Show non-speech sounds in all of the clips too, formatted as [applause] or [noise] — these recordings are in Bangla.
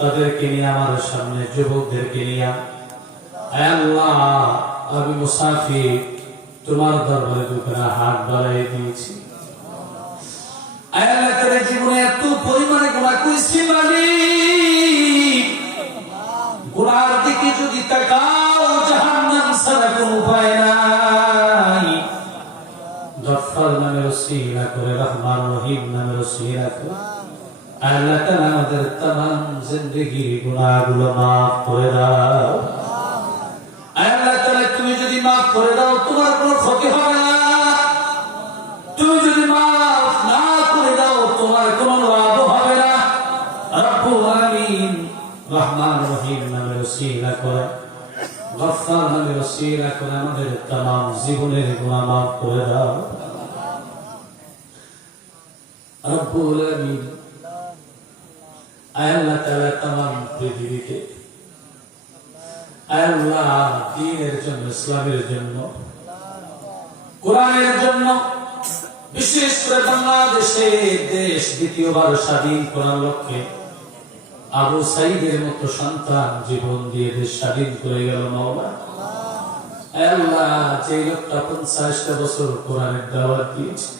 তাদেরকে নিয়ে আমার সামনে যুবকদেরকে নিয়ে। আল্লাহ, আমি মুসাফির, তোমার দরবারে দুখানা হাত বাড়াই দিয়েছি। জীবনে এত পরিমাণে করেছি আল্লাহ তালা আমাদের তাম জিন্দগির গুণাগুলো মাফ করে দাও আল্লাহ তালা তুমি যদি মাফ করে দাও, তোমার কোনো ক্ষতি হবে না। তুমি যদি মাফ না করে দাও, তোমার কোনো লাভ হবে না। রব্বুল আমিন রহমান রহিম নামে ওসিলা করে গফফার নামে ওসিলা করে আমাদের তাম জীবনের গুণা মাফ করে দাও। রব্বুল আমিন আয় আল্লাহ তাম পৃথিবীকে আয় দিনের জন্য, ইসলামের জন্য, কোরআনের জন্য, বিশেষ করে বাংলাদেশে দেশ দ্বিতীয়বার স্বাধীন করার লক্ষ্যে আবু সাইদের মতো সন্তান জীবন দিয়ে দেশ স্বাধীন করে গেল মাওলা যে লোকটা পঞ্চাশটা বছর কোরআনের দাওয়াত দিয়েছে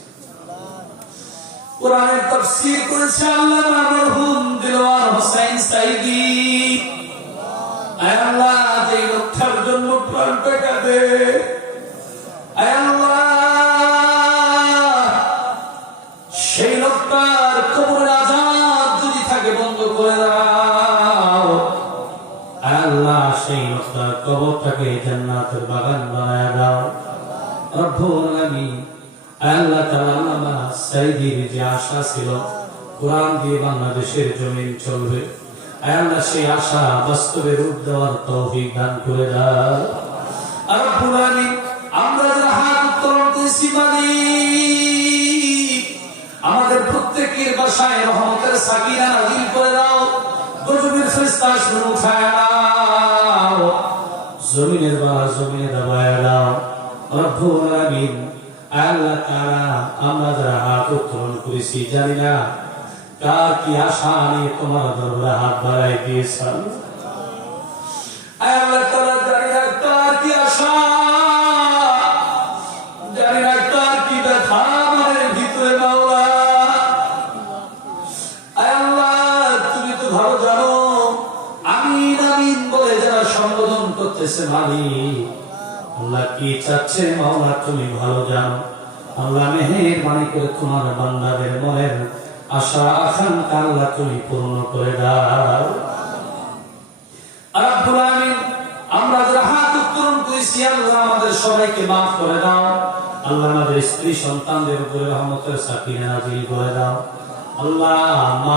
কোরআনের তাফসীর করেছে আল্লামা মরহুম দিলওয়ার হোসেন সাইদি আয় আল্লাহ লোকটার জন্য প্রাণটা কাঁদে আয় আল্লাহ, সেই লোকটার কবরের আজাদ যদি থাকে বন্ধ করে দাও। আল্লাহ, সেই লোকটার কবরটাকে বাগান বানায় দাও। রব্বুল আলামিন আল্লাহ সাইদির যে আশা ছিল দিয়ে বাংলাদেশের জমিন চলবে। আল্লাহ, সেই আশা বাস্তবে রূপ দেওয়ার তৌফিক দান করে দাও। আর আলামিন, আমরা যারা হাত উত্তোলন মালিক আমাদের প্রত্যেকের বাসায় রহমতের সাকিনা নাজিল করে দাও। গজবের ফেরেশতা শুনে উঠায় জমিনের বা জমিনে দাবায় দাও। রব্বুল আলামিন আল্লাহ তাআলা আমরা যারা হাত উত্তোলন করেছি, জানি না কার কি আশা নিয়ে তোমার দরবারে হাত বাড়াই দিয়েছেন। আল্লাহ তাআলা, জানি না কার কি আশা, জানি সম্বোধন করতেছে মালিক আল্লাহ কি চাচ্ছে মাওলা, তুমি ভালো জানো। আল্লাহ মেহেরবানি করে তোমার বান্দাদের মনের আশা আকাঙ্ক্ষা আল্লাহ তুমি পূর্ণ করে দাও। স্ত্রী সন্তানদের দাও। আল্লাহ মা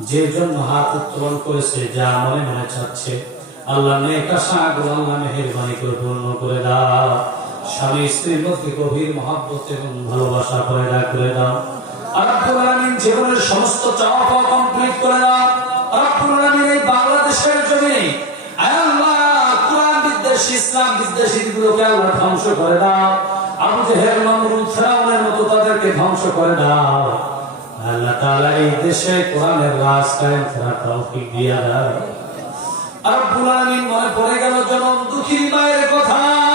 যে জন্য হাত উত্তোলন করেছে, যা মনে মনে চাচ্ছে। আল্লাহ নেক আশাগুলো আল্লাহ মেহেরবানি করে পূর্ণ করে দাও। স্বামী স্ত্রীর মধ্যে গভীর মহাব্বত এবং ভালোবাসা করে দাও করে দাও। রব্বুল আলামিন জীবনের সমস্ত চাওয়া কমপ্লিট করে দাও। এই বাংলাদেশের জমি আল্লাহ, কোরআন বিদ্বেষী, ইসলাম আল্লাহ ধ্বংস করে দাও। আবু জেহেল নমরুদ ফেরাউনের মতো তাদেরকে ধ্বংস করে দাও। আল্লাহ তাআলা এই দেশে কোরআনের তৌফিক দিয়া দাও। রব্বুল আলামিন মনে পড়ে গেল জনম দুঃখী মায়ের কথা।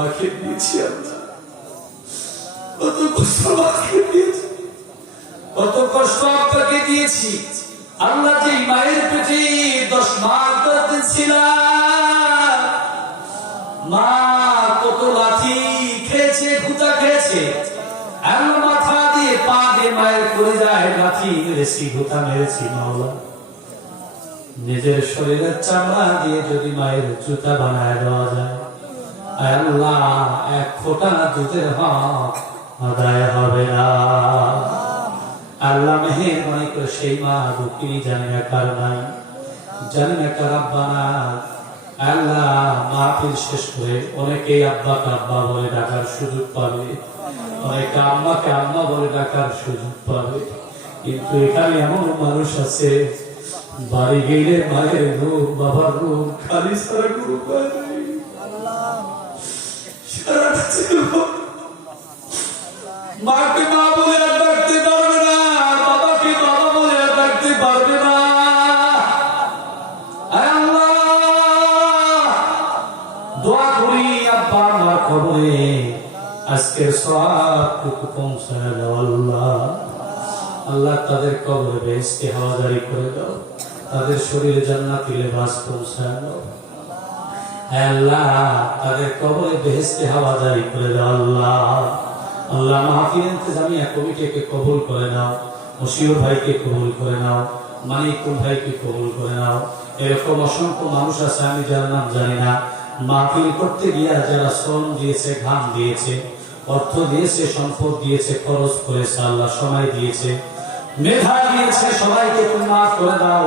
মাকে দিয়েছি কত কষ্ট কত কষ্ট আপনাকে দিয়েছি। আল্লাহ যে মায়ের পেটে দশ মাস ছিলাম। মা কত লাথি খেয়েছে, খুঁটা খেয়েছে। আল্লাহ মাথা দিয়ে পা দিয়ে মায়ের করে যায় লাথি মেরেছি ভুতা মেরেছি মাওলা। নিজের শরীরের চামড়া দিয়ে যদি মায়ের জুতা বানায় দেওয়া যায়। আল্লাহ, এক ফোঁটা দুধের আদায় হবে না। আল্লাহ মেহেরবানি করে সেই মা দুঃখিনী জানি না কার নাই, জানি না কার আব্বা না আল্লাহ মাহফিল শেষ করে অনেকেই আব্বাকে আব্বা বলে ডাকার সুযোগ পাবে, অনেকে আম্মাকে আম্মা বলে ডাকার সুযোগ পাবে। কিন্তু এখানে এমন মানুষ আছে, বাড়ি গেলে মায়ের রূপ, বাবার রূপ, খালি সারা উপায় নেই। [laughs] আজকের সবটুকু পৌঁছায় আল্লাহ। আল্লাহ তাদের কবরে বেহেস্তে হাওয়াদারি করে দাও। তাদের শরীরে জান্নাতি লেবাস পৌঁছায় দাও। আল্লাহ, তাদের কবরে বেহেস্তে হাওয়াদারি করে দাও আল্লাহ। আল্লাহ মাহফিল ইন্তজামিয়া কমিটিকে কবুল করে নাও, মশিউর ভাইকে কবুল করে নাও, মানিকুল ভাইকে কবুল করে নাও। এরকম অসংখ্য মানুষ আছে, আমি যার নাম জানি না। মাহফিল করতে গিয়া যারা শ্রম দিয়েছে, ঘাম দিয়েছে, অর্থ দিয়েছে, সম্পদ দিয়েছে, খরচ করেছে, আল্লাহ সময় দিয়েছে, মেধা দিয়েছে, সবাইকে তুমি মাফ করে দাও।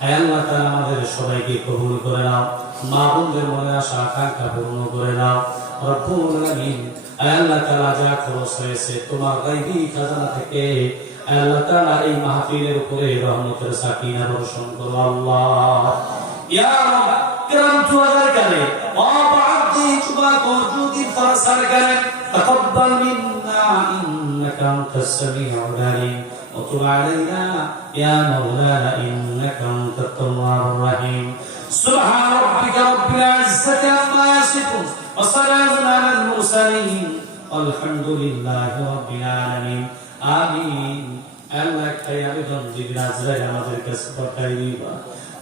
আমাদের সবাইকে কবুল করে নাও। মা বোনদের মনে আসা আকাঙ্ক্ষা পূর্ণ করে নাও। আল্লাহ তোমার উপরে وتب علينا يا مولانا انك انت التواب الرحيم سبحان ربك رب العزة عما يصفون وسلام على المرسلين والحمد لله رب العالمين آمين আল্লাহ খাই আবেদন জিবির আজরাই আমাদের কাছে পাঠাই দিবা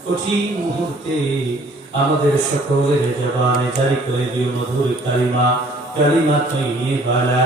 কঠিন মুহূর্তে আমাদের সকলের জবানে জারি করে দিও মধুর কালিমা কালিমা তৈবালা